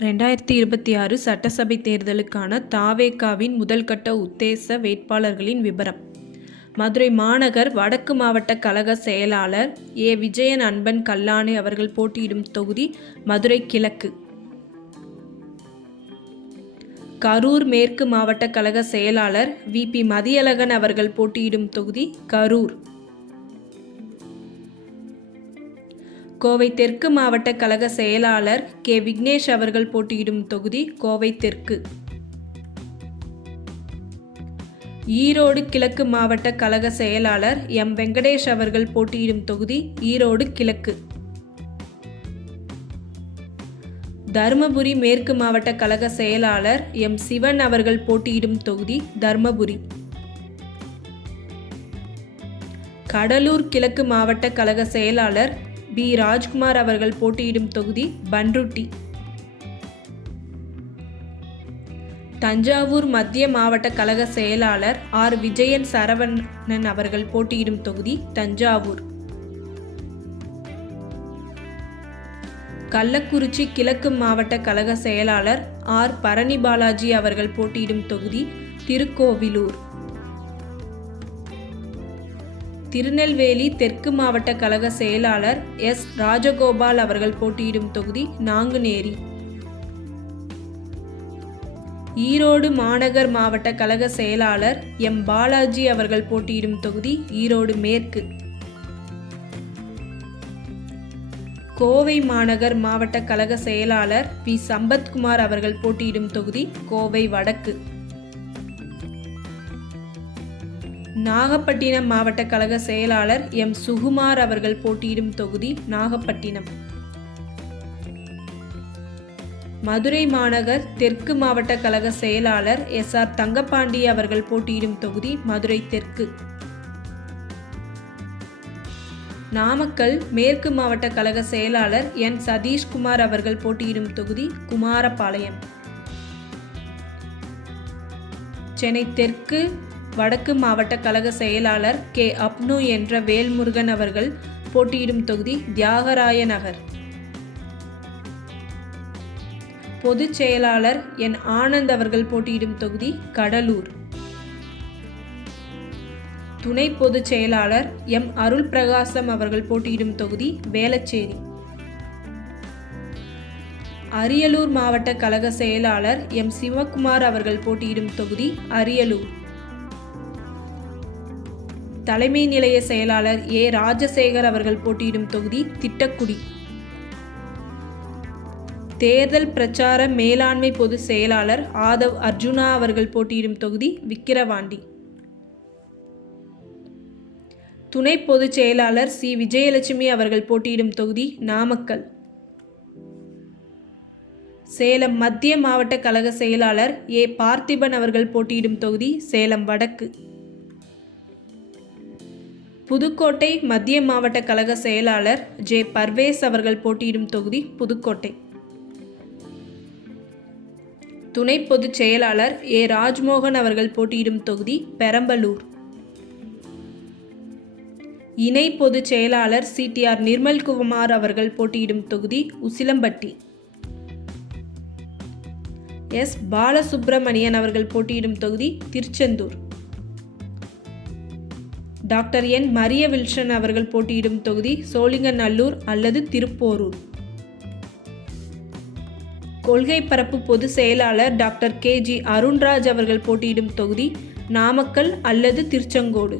2026 சட்டசபை தேர்தலுக்கான தாவேகாவின் முதல்கட்ட உத்தேச வேட்பாளர்களின் விபரம். மதுரை மாநகர் வடக்கு மாவட்ட கழக செயலாளர் ஏ. விஜயன் அன்பன் கல்லானை அவர்கள் போட்டியிடும் தொகுதி மதுரை கிழக்கு. கரூர் மேற்கு மாவட்ட கழக செயலாளர் வி. பி. மதியழகன் அவர்கள் போட்டியிடும் தொகுதி கரூர். கோவை தெற்கு மாவட்ட கழக செயலாளர் கே. விக்னேஷ் அவர்கள் போட்டியிடும் தொகுதி கோவை தெற்கு. ஈரோடு கிழக்கு மாவட்ட கழக செயலாளர் எம். வெங்கடேஷ் அவர்கள் போட்டியிடும் தொகுதி ஈரோடு கிழக்கு. தருமபுரி மேற்கு மாவட்ட கழக செயலாளர் எம். சிவன் அவர்கள் போட்டியிடும் தொகுதி தருமபுரி. கடலூர் கிழக்கு மாவட்ட கழக செயலாளர் பி. ராஜ்குமார் அவர்கள் போட்டியிடும் தொகுதி பண்ருட்டி. தஞ்சாவூர் மத்திய மாவட்ட கழக செயலாளர் ஆர். விஜயன் சரவணன் அவர்கள் போட்டியிடும் தொகுதி தஞ்சாவூர். கள்ளக்குறிச்சி கிழக்கு மாவட்ட கழக செயலாளர் ஆர். பரணி பாலாஜி அவர்கள் போட்டியிடும் தொகுதி திருக்கோவிலூர். திருநெல்வேலி தெற்கு மாவட்ட கழக செயலாளர் எஸ். ராஜகோபால் அவர்கள் போட்டியிடும் தொகுதி நாங்குநேரி. ஈரோடு மாநகர் மாவட்ட கழக செயலாளர் எம். பாலாஜி அவர்கள் போட்டியிடும் தொகுதி ஈரோடு மேற்கு. கோவை மாநகர் மாவட்ட கழக செயலாளர் பி. சம்பத்குமார் அவர்கள் போட்டியிடும் தொகுதி கோவை வடக்கு. நாகப்பட்டினம் மாவட்ட கழக செயலாளர் எம். சுகுமார் அவர்கள் போட்டியிடும் தொகுதி நாகப்பட்டினம். மதுரை மாநகர் தெற்கு மாவட்ட கழக செயலாளர் எஸ். ஆர். தங்கப்பாண்டி அவர்கள் போட்டியிடும் தொகுதி மதுரை தெற்கு. நாமக்கல் மேற்கு மாவட்ட கழக செயலாளர் என். சதீஷ்குமார் அவர்கள் போட்டியிடும் தொகுதி குமாரபாளையம். சென்னை தெற்கு வடக்கு மாவட்ட கழக செயலாளர் கே. அப்னு என்ற வேல்முருகன் அவர்கள் போட்டியிடும் தொகுதி தியாகராய நகர். பொதுச் செயலாளர் என். ஆனந்த் அவர்கள் போட்டியிடும் தொகுதி கடலூர். துணை பொதுச் செயலாளர் எம். அருள் பிரகாசம் அவர்கள் போட்டியிடும் தொகுதி வேளச்சேரி. அரியலூர் மாவட்ட கழக செயலாளர் எம். சிவகுமார் அவர்கள் போட்டியிடும் தொகுதி அரியலூர். தலைமை நிலைய செயலாளர் ஏ. ராஜசேகர் அவர்கள் போட்டியிடும் தொகுதி திட்டக்குடி. தேர்தல் பிரச்சார மேலாண்மை பொதுச் செயலாளர் ஆதவ் அர்ஜுனா அவர்கள் போட்டியிடும் தொகுதி விக்கிரவாண்டி. துணை பொதுச் செயலாளர் சி. விஜயலட்சுமி அவர்கள் போட்டியிடும் தொகுதி நாமக்கல். சேலம் மத்திய மாவட்ட கழக செயலாளர் ஏ. பார்த்திபன் அவர்கள் போட்டியிடும் தொகுதி சேலம் வடக்கு. புதுக்கோட்டை மத்திய மாவட்ட கழக செயலாளர் ஜே. பர்வேஸ் அவர்கள் போட்டியிடும் தொகுதி புதுக்கோட்டை. துணை பொதுச் செயலாளர் ஏ. ராஜ்மோகன் அவர்கள் போட்டியிடும் தொகுதி பெரம்பலூர். இணை பொதுச் செயலாளர் சி. டி. ஆர். நிர்மல்குமார் அவர்கள் போட்டியிடும் தொகுதி உசிலம்பட்டி. எஸ். பாலசுப்பிரமணியன் அவர்கள் போட்டியிடும் தொகுதி திருச்செந்தூர். டாக்டர் என். மரிய வில்சன் அவர்கள் போட்டியிடும் தொகுதி சோழிங்கநல்லூர் அல்லது திருப்போரூர். கொள்கை பரப்பு பொதுச் செயலாளர் டாக்டர் கே. ஜி. அருண்ராஜ் அவர்கள் போட்டியிடும் தொகுதி நாமக்கல் அல்லது திருச்செங்கோடு.